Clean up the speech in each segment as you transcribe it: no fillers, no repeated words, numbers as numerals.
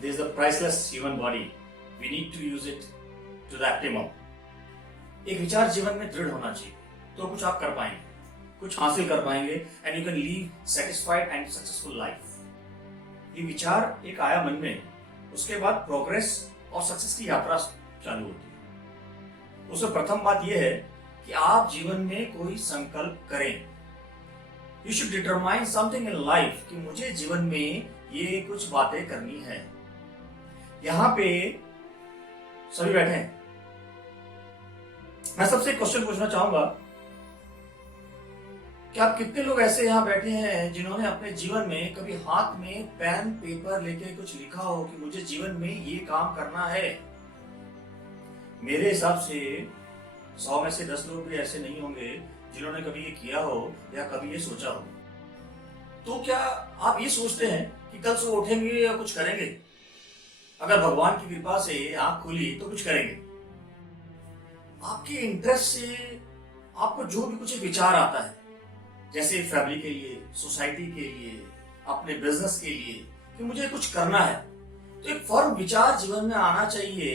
This is a priceless human body. We need to use it to the optimum. एक विचार जीवन में दृढ़ होना चाहिए तो कुछ आप कर पाएंगे, कुछ हासिल कर पाएंगे and you can leave satisfied and successful life. ये विचार एक आया मन में, उसके बाद प्रोग्रेस और सक्सेस की यात्रा चालू होती है। उसमें प्रथम बात यह है कि आप जीवन में कोई संकल्प करें। You should determine something in life कि मुझे जीवन में ये कुछ बातें करनी है। यहां पे सभी बैठे हैं, मैं सबसे क्वेश्चन पूछना चाहूंगा कि आप कितने लोग ऐसे यहां बैठे हैं जिन्होंने अपने जीवन में कभी हाथ में पेन पेपर लेके कुछ लिखा हो कि मुझे जीवन में ये काम करना है। मेरे हिसाब से 100 में से 10 लोग भी ऐसे नहीं होंगे जिन्होंने कभी ये किया हो या कभी ये सोचा हो। तो क्या आप ये सोचते हैं कि कल सुबह उठेंगे या कुछ करेंगे? अगर भगवान की कृपा से आंख खुली तो कुछ करेंगे। आपके इंटरेस्ट से आपको जो भी कुछ विचार आता है, जैसे फैमिली के लिए, सोसाइटी के लिए, अपने बिजनेस के लिए कि मुझे कुछ करना है, तो एक फर्म विचार जीवन में आना चाहिए।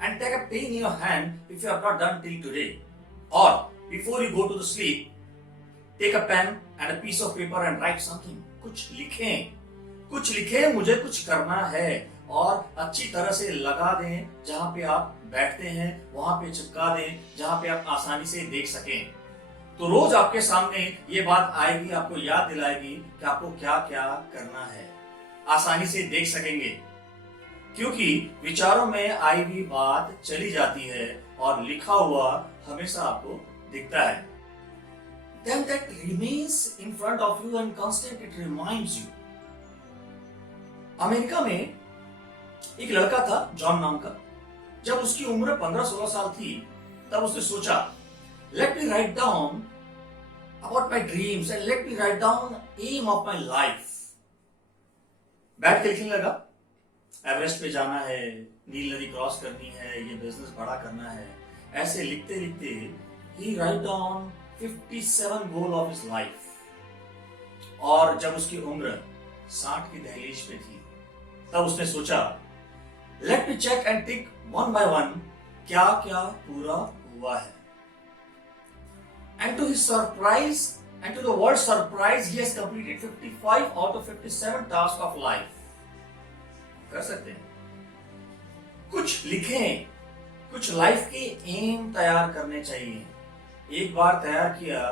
And take a pen in your hand if you have not done till today, और before you go to the sleep take a pen and a piece of paper and write something. कुछ लिखें, मुझे कुछ करना है, और अच्छी तरह से लगा दें। जहां पे आप बैठते हैं वहां पे चिपका दें, जहां पे आप आसानी से देख सकें। तो रोज आपके सामने ये बात आएगी, आपको याद दिलाएगी कि आपको क्या क्या करना है। आसानी से देख सकेंगे, क्योंकि विचारों में आई हुई बात चली जाती है और लिखा हुआ हमेशा आपको दिखता है। Then that remains in front of you and constant it reminds you. America में एक लड़का था जॉन नाम का। जब उसकी उम्र 15-16 साल थी तब उसने सोचा, let me write down about my dreams and let me write down aim of my life. बैठ के लिखने लगा, एवरेस्ट पे जाना है, नील नदी क्रॉस करनी है, ये बिजनेस बड़ा करना है। ऐसे लिखते लिखते ही write down 57 goal of his life. और जब उसकी उम्र 60 की दहलीज पे थी तब उसने सोचा, let me check and tick one by one क्या क्या पूरा हुआ है। And to his surprise and to the world surprise he has completed 55 out of 57 task of life. कर सकते हैं, कुछ लिखें, कुछ लाइफ के एम तैयार करने चाहिए। एक बार तैयार किया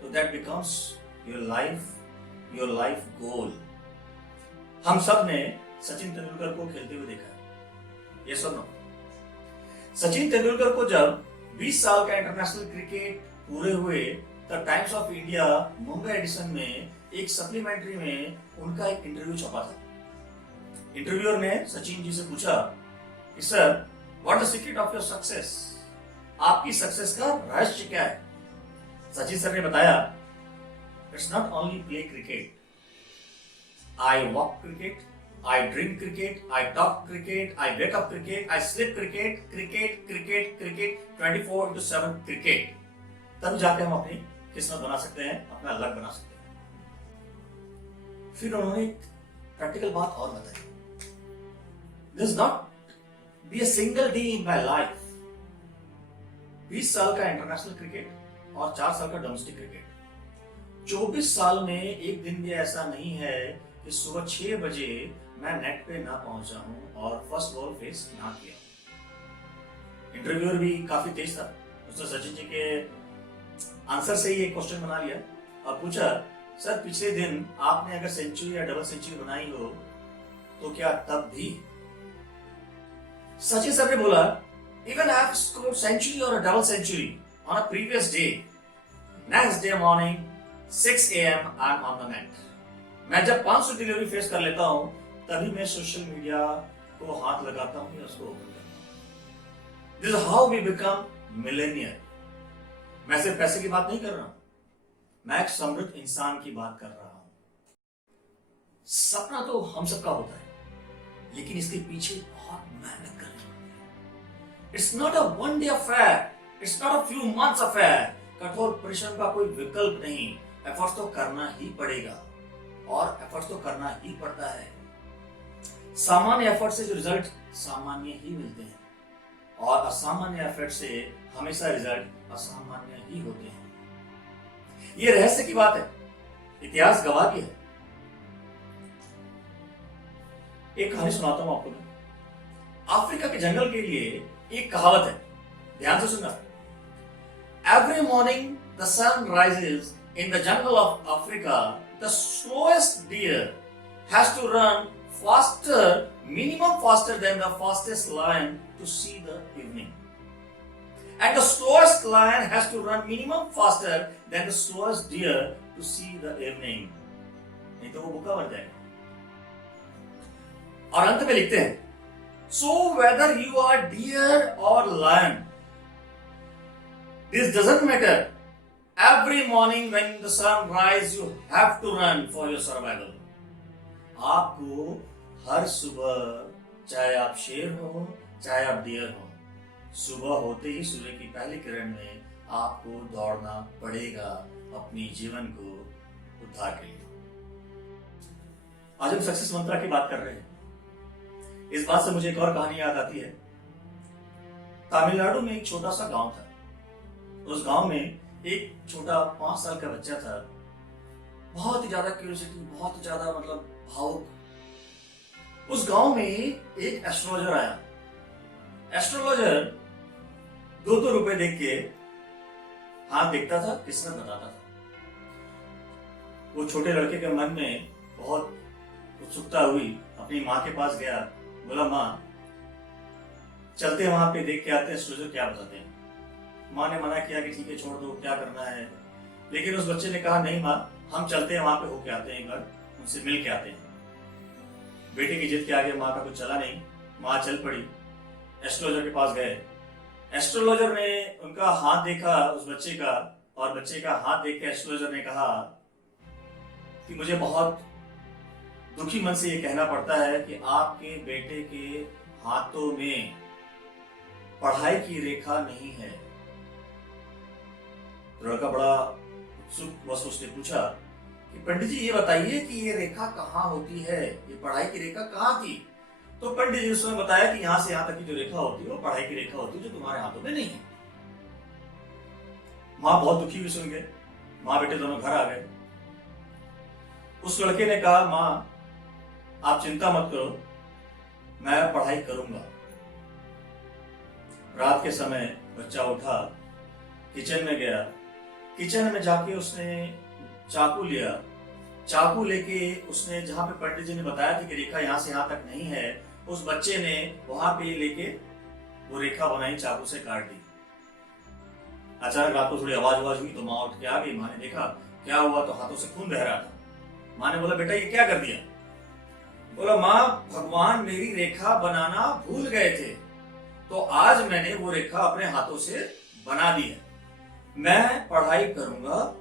तो that becomes your life goal. हम सब ने सचिन तेंदुलकर को खेलते हुए देखा है, ये सुनो। सचिन तेंदुलकर को जब 20 साल का इंटरनेशनल क्रिकेट पूरे हुए तब Times of India Mumbai edition में एक सप्लीमेंट्री में उनका एक इंटरव्यू छपा था। इंटरव्यूअर ने सचिन जी से पूछा कि sir, what the secret of your success? आपकी सक्सेस का रहस्य क्या है? सचिन सर ने बताया, it's not only play cricket, I walk cricket, I drink cricket, I talk cricket, I wake up cricket, I sleep cricket, 24/7 cricket। तब जाके हम अपनी किस्मत बना सकते हैं, अपना लक बना सकते हैं। फिर उन्होंने एक प्रैक्टिकल बात और बताई, There's not be a single day in my life। 20 साल का इंटरनेशनल क्रिकेट और 4 साल का डोमेस्टिक क्रिकेट, 24 साल में एक दिन भी ऐसा नहीं है कि सुबह 6 बजे मैं नेट पे ना पहुंचा हूं और फर्स्ट बॉल फेस ना किया। इंटरव्यूअर भी काफी तेज था, उसने सचिन जी के आंसर से ही एक क्वेश्चन बना लिया और पूछा, सर पिछले दिन आपने अगर सेंचुरी या डबल सेंचुरी बनाई हो तो क्या तब भी? सचिन सर ने बोला, even I have scored century और double century on a previous day, next day morning 6 AM I am on the net. मैं जब 500 डिलीवरी फेस कर लेता हूं तभी मैं सोशल मीडिया को हाथ लगाता हूं या उसको ओपन करता हूं। This is how we become millionaire. मैं सिर्फ पैसे की बात नहीं कर रहा हूं, मैं एक समृद्ध इंसान की बात कर रहा हूं। सपना तो हम सबका होता है, लेकिन इसके पीछे बहुत मेहनत करनी पड़ती है। It's not a one day affair, it's not a few months affair. कठोर परिश्रम का कोई विकल्प नहीं, एफर्ट्स तो करना ही पड़ेगा और एफर्ट्स तो करना ही पड़ता है। सामान्य एफर्ट से जो रिजल्ट सामान्य ही मिलते हैं और असामान्य एफर्ट से हमेशा रिजल्ट असामान्य ही होते हैं। ये रहस्य की बात है, इतिहास गवाह की है। एक कहानी सुनाता हूं आपको मैं। अफ्रीका के जंगल के लिए एक कहावत है, ध्यान से सुनना। Every morning the sun rises in the jungle of Africa, the slowest deer has to run faster, minimum faster than the fastest lion to see the evening. And the slowest lion has to run minimum faster than the slowest deer to see the evening. नहीं तो वो भूखा मर जाएगा। और अंत में लिखते हैं, so whether you are deer or lion, this doesn't matter. Every morning when the sun rises, you have to run for your survival. आपको हर सुबह, चाहे आप शेर हो चाहे आप डियर हो, सुबह होते ही सूर्य की पहली किरण में आपको दौड़ना पड़ेगा अपनी जीवन को उद्धार के लिए। आज हम सक्सेस मंत्रा की बात कर रहे हैं। इस बात से मुझे एक और कहानी याद आती है। तमिलनाडु में एक छोटा सा गांव था। उस गांव में एक छोटा 5 साल का बच्चा था। बहुत ही ज्यादा क्यूरियोसिटी, बहुत ही ज्यादा मतलब भावुक। उस गांव में एक एस्ट्रोलॉजर आया। एस्ट्रोलॉजर 2-2 रुपए देख के हाथ देखता था, किस्मत बताता था। वो छोटे लड़के के मन में बहुत उत्सुकता हुई, अपनी माँ के पास गया, बोला माँ चलते वहां पे देख के आते हैं एस्ट्रोलॉजर क्या बताते हैं। माँ ने मना किया कि ठीक है छोड़ दो, क्या करना है। लेकिन उस बच्चे ने कहा नहीं माँ, हम चलते हैं वहां पे होके आते हैं, एक बार उनसे मिल के आते हैं। बेटे की जिद के आगे माँ का कुछ चला नहीं। माँ चल पड़ी, एस्ट्रोलॉजर के पास गए। एस्ट्रोलॉजर ने उनका हाथ देखा उस बच्चे का, और बच्चे का हाथ देख के एस्ट्रोलॉजर ने कहा कि मुझे बहुत दुखी मन से ये कहना पड़ता है कि आपके बेटे के हाथों में पढ़ाई की रेखा नहीं है। लड़का बड़ा उत्सुक बस उसने पूछा कि पंडित जी ये बताइए कि ये रेखा कहाँ होती है, ये पढ़ाई की रेखा कहाँ थी। तो पंडित जी उसने बताया कि यहाँ से यहाँ तक की जो रेखा होती है वो पढ़ाई की रेखा होती है, जो तुम्हारे हाथों में नहीं है। माँ बहुत दुखी हुई सुन के। माँ बेटे दोनों घर आ गए। उस लड़के ने कहा माँ आप चिंता मत करो, मैं पढ़ाई करूंगा। रात के समय बच्चा उठा, किचन में गया। किचन में जाके उसने चाकू लिया। चाकू लेके उसने जहां पे पंडित जी ने बताया थी कि रेखा यहां से यहां तक नहीं है, उस बच्चे ने वहां पे लेके वो रेखा बनाई, चाकू से काट दी। अचानक रात को थोड़ी आवाज हुई तो माँ उठ के आ गई। माँ ने देखा क्या हुआ तो हाथों से खून बह रहा था। माँ ने बोला बेटा ये क्या कर दिया। बोला माँ भगवान मेरी रेखा बनाना भूल गए थे, तो आज मैंने वो रेखा अपने हाथों से बना दी है। मैं पढ़ाई करूंगा,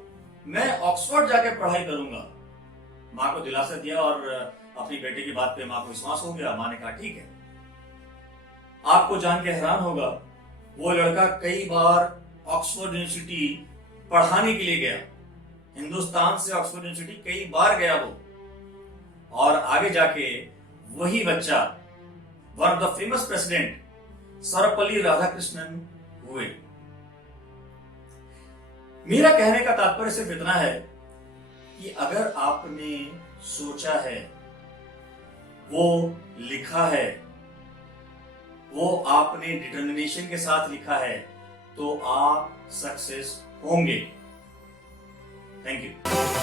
मैं ऑक्सफोर्ड जाके पढ़ाई करूंगा। माँ को दिलासा दिया और अपनी बेटे की बात पे माँ को विश्वास हो गया। माँ ने कहा ठीक है। आपको जान के हैरान होगा, वो लड़का कई बार ऑक्सफोर्ड यूनिवर्सिटी पढ़ाने के लिए गया। हिंदुस्तान से ऑक्सफोर्ड यूनिवर्सिटी कई बार गया वो, और आगे जाके वही बच्चा one of the famous president Sarvepalli Radhakrishnan हुए। मेरा कहने का तात्पर्य सिर्फ इतना है कि अगर आपने सोचा है, वो लिखा है, वो आपने डिटर्मिनेशन के साथ लिखा है, तो आप सक्सेस होंगे। Thank you.